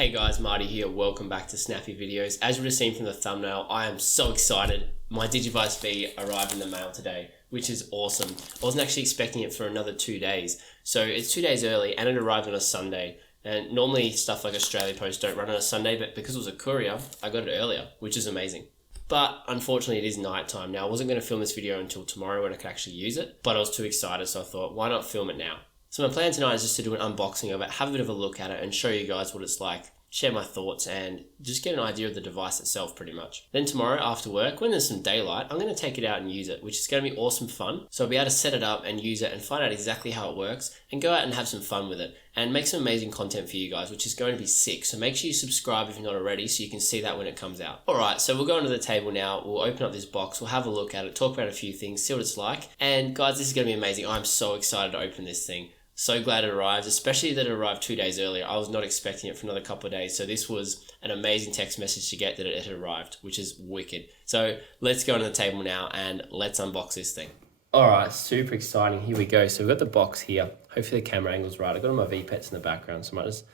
Hey guys, Marty here. Welcome back to Snappy Videos. As you would have seen from the thumbnail, I am so excited. My Digivice V arrived in the mail today, which is awesome. I wasn't actually expecting it for another 2 days. So it's 2 days early and it arrived on a Sunday. And normally stuff like Australia Post don't run on a Sunday, but because it was a courier, I got it earlier, which is amazing. But unfortunately it is night time. Now I wasn't going to film this video until tomorrow when I could actually use it, but I was too excited, so I thought, why not film it now? So my plan tonight is just to do an unboxing of it, have a bit of a look at it and show you guys what it's like, share my thoughts and just get an idea of the device itself pretty much. Then tomorrow after work, when there's some daylight, I'm going to take it out and use it, which is going to be awesome fun. So I'll be able to set it up and use it and find out exactly how it works and go out and have some fun with it and make some amazing content for you guys, which is going to be sick. So make sure you subscribe if you're not already so you can see that when it comes out. Alright, so we'll go onto the table now, we'll open up this box, we'll have a look at it, talk about a few things, see what it's like. And guys, this is going to be amazing. I'm so excited to open this thing. So glad it arrived, especially that it arrived 2 days earlier. I was not expecting it for another couple of days. So this was an amazing text message to get that it had arrived, which is wicked. So let's go on the table now and let's unbox this thing. All right, super exciting. Here we go. So we've got the box here. Hopefully the camera angle's right. I've got all my V-Pets in the background, so I might just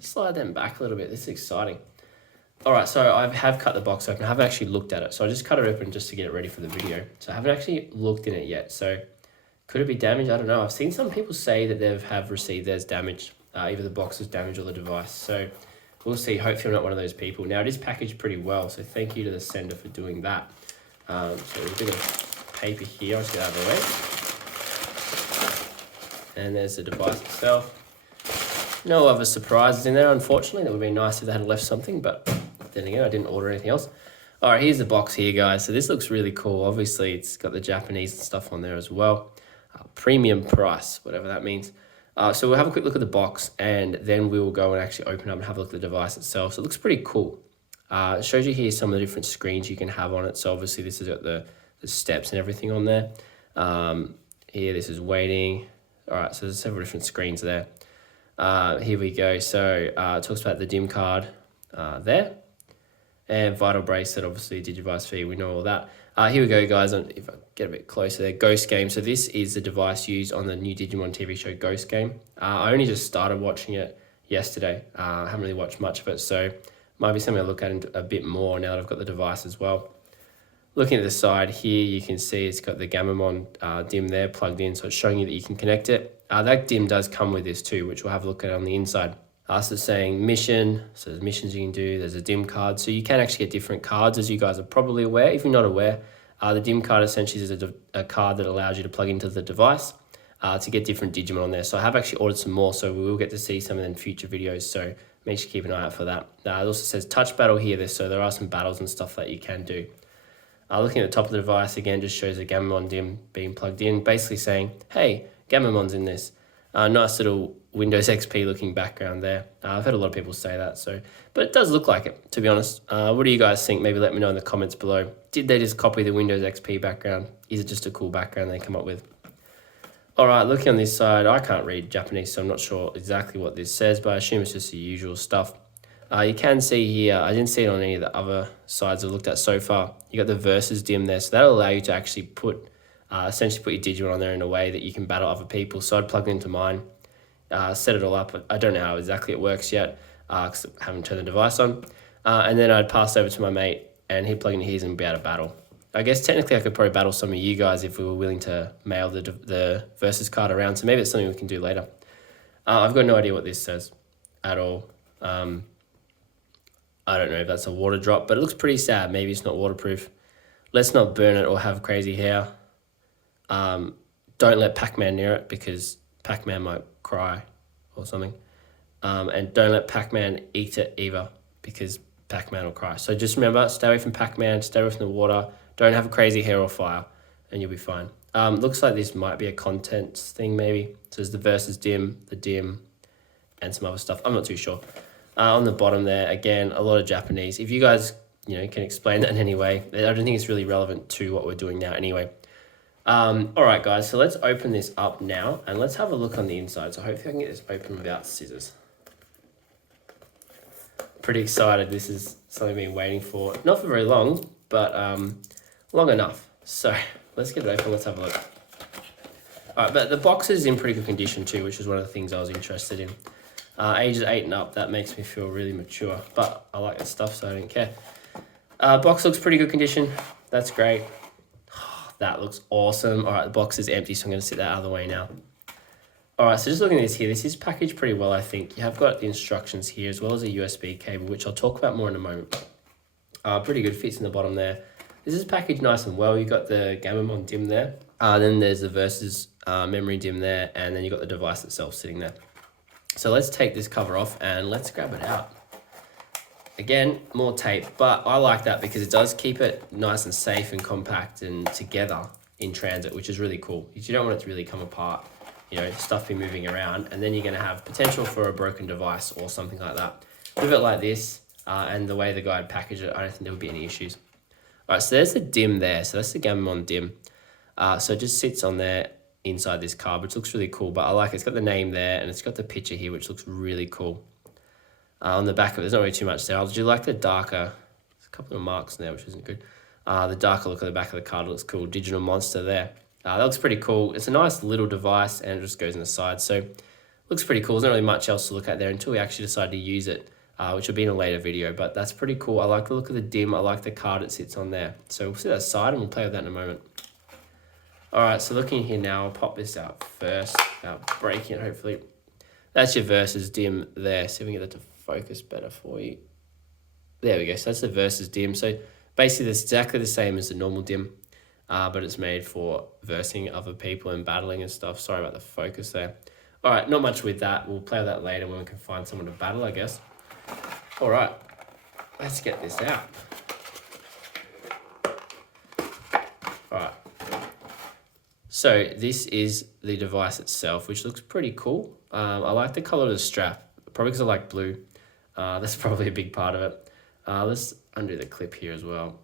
slide them back a little bit. This is exciting. All right, so I have cut the box open. I haven't actually looked at it. So I just cut it open just to get it ready for the video. So I haven't actually looked in it yet. So could it be damaged? I don't know. I've seen some people say that they have received theirs damaged. Either the box is damaged or the device. So we'll see. Hopefully I'm not one of those people. Now it is packaged pretty well. So thank you to the sender for doing that. So there's a bit of paper here. I'll just get out of the way. And there's the device itself. No other surprises in there, unfortunately. That would be nice if they had left something. But then again, I didn't order anything else. All right, here's the box here, guys. So this looks really cool. Obviously, it's got the Japanese and stuff on there as well. Premium price, whatever that means. So we'll have a quick look at the box and then we will go and actually open up and have a look at the device itself. So it looks pretty cool. It shows you here some of the different screens you can have on it. So obviously this has got the steps and everything on there. Here, this is waiting. All right, so there's several different screens there. Here we go. So it talks about the DIM card there. And Vital Bracelet, obviously, Digivice V, we know all that. Here we go, guys. If I get a bit closer there, Ghost Game. So this is the device used on the new Digimon TV show Ghost Game. I only just started watching it yesterday. I haven't really watched much of it, so might be something I'll look at a bit more now that I've got the device as well. Looking at the side here, you can see it's got the Digimon DIM there plugged in, so it's showing you that you can connect it. That DIM does come with this too, which we'll have a look at on the inside. So it's saying mission, so there's missions you can do, there's a DIM card. So you can actually get different cards, as you guys are probably aware. If you're not aware, the DIM card essentially is a card that allows you to plug into the device to get different Digimon on there. So I have actually ordered some more, so we will get to see some of them in future videos. So make sure you keep an eye out for that. It also says touch battle here, so there are some battles and stuff that you can do. Looking at the top of the device, again, just shows a Gamamon DIM being plugged in, basically saying, hey, Gamamon's in this. Nice little Windows XP looking background there. I've heard a lot of people say that, but it does look like it, to be honest. What do you guys think? Maybe let me know in the comments below. Did they just copy the Windows XP background? Is it just a cool background they come up with? All right, looking on this side, I can't read Japanese, so I'm not sure exactly what this says, but I assume it's just the usual stuff. You can see here, I didn't see it on any of the other sides I've looked at so far. You got the Versus DIM there, so that'll allow you to actually essentially put your Digimon on there in a way that you can battle other people. So I'd plug it into mine, set it all up. I don't know how exactly it works yet because I haven't turned the device on. And then I'd pass over to my mate and he'd plug in his and be able to battle. I guess technically I could probably battle some of you guys if we were willing to mail the Versus card around. So maybe it's something we can do later. I've got no idea what this says at all. I don't know if that's a water drop, but it looks pretty sad. Maybe it's not waterproof. Let's not burn it or have crazy hair. Don't let Pac-Man near it because Pac-Man might cry or something. And don't let Pac-Man eat it either because Pac-Man will cry. So just remember, stay away from Pac-Man, stay away from the water, don't have crazy hair or fire, and you'll be fine. Looks like this might be a contents thing maybe. So there's the Versus DIM, the DIM, and some other stuff. I'm not too sure. On the bottom there, again, a lot of Japanese. If you guys, can explain that in any way, I don't think it's really relevant to what we're doing now anyway. All right, guys, so let's open this up now and let's have a look on the inside. So hopefully I can get this open without scissors. Pretty excited. This is something I've been waiting for. Not for very long, but long enough. So let's get it open. Let's have a look. All right, but the box is in pretty good condition too, which is one of the things I was interested in. Ages 8 and up, that makes me feel really mature. But I like that stuff, so I don't care. Box looks pretty good condition. That's great. That looks awesome. All right, the box is empty, so I'm going to sit that out of the way now. All right, so just looking at this here, this is packaged pretty well, I think. You have got the instructions here as well as a USB cable, which I'll talk about more in a moment. Pretty good, fits in the bottom there. This is packaged nice and well. You've got the Gamamon DIM there. Then there's the Versus memory DIM there, and then you've got the device itself sitting there. So let's take this cover off and let's grab it out. Again, more tape, but I like that because it does keep it nice and safe and compact and together in transit, which is really cool. You don't want it to really come apart, you know, stuff be moving around, and then you're going to have potential for a broken device or something like that. Leave it like this, and the way the guy packaged it, I don't think there would be any issues. All right, so there's the DIM there. So that's the Gamamon DIM. So it just sits on there inside this card, which looks really cool, but I like it. It's got the name there, and it's got the picture here, which looks really cool. On the back of it, there's not really too much there. I do like the darker, there's a couple of marks in there, which isn't good. The darker look at the back of the card looks cool. Digital monster there. That looks pretty cool. It's a nice little device, and it just goes in the side. So looks pretty cool. There's not really much else to look at there until we actually decide to use it, which will be in a later video, but that's pretty cool. I like the look of the DIM. I like the card it sits on there. So we'll sit that aside and we'll play with that in a moment. All right, so looking here now, I'll pop this out first, breaking it hopefully. That's your Versus DIM there. See if we can get that to focus better for you. There we go. So that's the Versus DIM. So basically it's exactly the same as the normal DIM, but it's made for versing other people and battling and stuff. Sorry about the focus there. All right, not much with that. We'll play with that later when we can find someone to battle, I guess. All right, let's get this out. All right. So this is the device itself, which looks pretty cool. I like the color of the strap, probably because I like blue. That's probably a big part of it. Let's undo the clip here as well.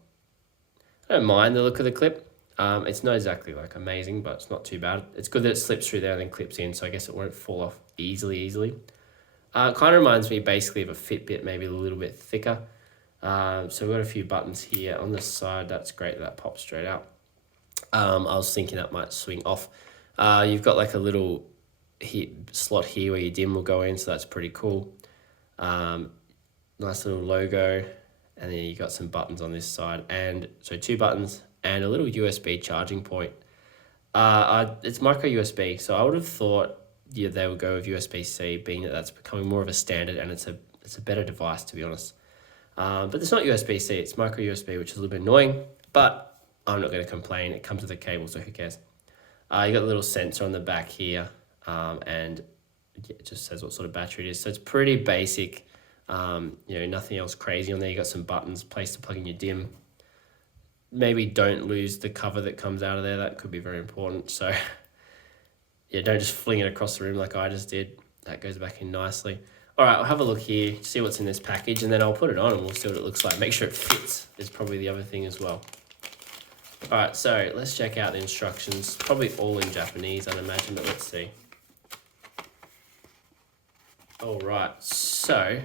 I don't mind the look of the clip. It's not exactly like amazing, but it's not too bad. It's good that it slips through there and then clips in, so I guess it won't fall off easily. It kind of reminds me basically of a Fitbit, maybe a little bit thicker. So we've got a few buttons here on the side. That's great, that pops straight out. I was thinking that might swing off. You've got like a little slot here where your DIM will go in, so that's pretty cool. Nice little logo, and then you got some buttons on this side, and so 2 buttons and a little USB charging point. It's micro USB, so I would have thought they would go with USB-C, being that that's becoming more of a standard, and it's a better device, to be honest. But it's not USB-C, it's micro USB, which is a little bit annoying, but I'm not going to complain. It comes with a cable, so who cares? You got a little sensor on the back here, and it just says what sort of battery it is. So it's pretty basic, nothing else crazy on there. You got some buttons, place to plug in your DIM. Maybe don't lose the cover that comes out of there. That could be very important. So yeah, don't just fling it across the room like I just did. That goes back in nicely. All right, I'll have a look here, see what's in this package, and then I'll put it on and we'll see what it looks like. Make sure it fits is probably the other thing as well. All right, so let's check out the instructions. Probably all in Japanese, I'd imagine, but let's see. All right, so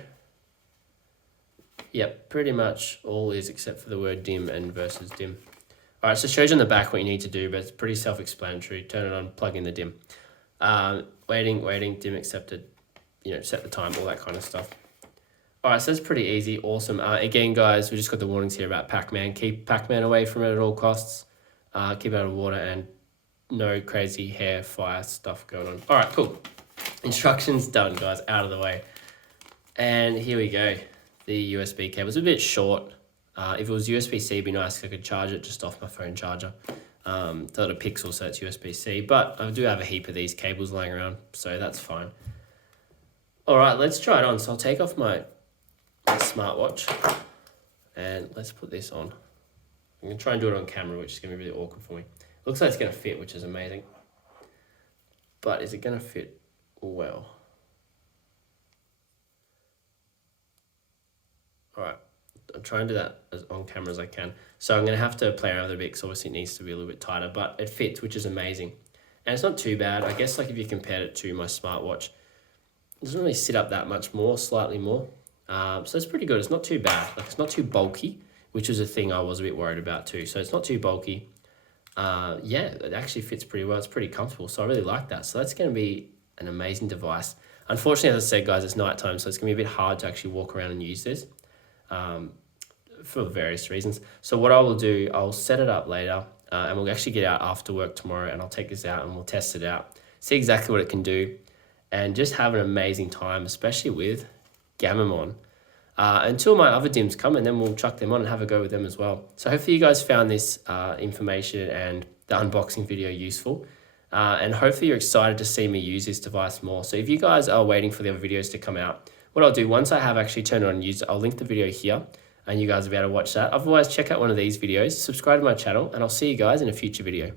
yep, pretty much all is except for the word DIM and Versus DIM. All right, so it shows you on the back what you need to do, but it's pretty self-explanatory. Turn it on, plug in the DIM. Waiting, DIM accepted, set the time, all that kind of stuff. All right, so that's pretty easy, awesome. Again, guys, we just got the warnings here about Pac-Man. Keep Pac-Man away from it at all costs. Keep it out of water, and no crazy hair, fire stuff going on. All right, cool. Instructions done, guys, out of the way. And here we go. The USB cable is a bit short. If it was USB-C, it'd be nice if I could charge it just off my phone charger. It's not a Pixel, so it's USB-C, but I do have a heap of these cables lying around, so that's fine. All right, let's try it on. So I'll take off my smartwatch and let's put this on. I'm gonna try and do it on camera, which is gonna be really awkward for me. Looks like it's gonna fit, which is amazing. But is it gonna fit well? All right, I'll try and do that as on camera as I can. So I'm gonna have to play around with it a bit because obviously it needs to be a little bit tighter, but it fits, which is amazing. And it's not too bad. I guess like if you compared it to my smartwatch, it doesn't really sit up that much more, slightly more. So it's pretty good. It's not too bad. Like it's not too bulky, which is a thing I was a bit worried about too. So it's not too bulky. Yeah, it actually fits pretty well. It's pretty comfortable. So I really like that. So that's going to be an amazing device. Unfortunately, as I said, guys, it's night time, so it's going to be a bit hard to actually walk around and use this for various reasons. So what I will do, I'll set it up later and we'll actually get out after work tomorrow, and I'll take this out and we'll test it out, see exactly what it can do, and just have an amazing time, especially with Gamamon. Until my other dims come, and then we'll chuck them on and have a go with them as well. So hopefully you guys found this information and the unboxing video useful. And hopefully you're excited to see me use this device more. So if you guys are waiting for the other videos to come out, what I'll do, once I have actually turned it on and used it, I'll link the video here and you guys will be able to watch that. Otherwise, check out one of these videos, subscribe to my channel, and I'll see you guys in a future video.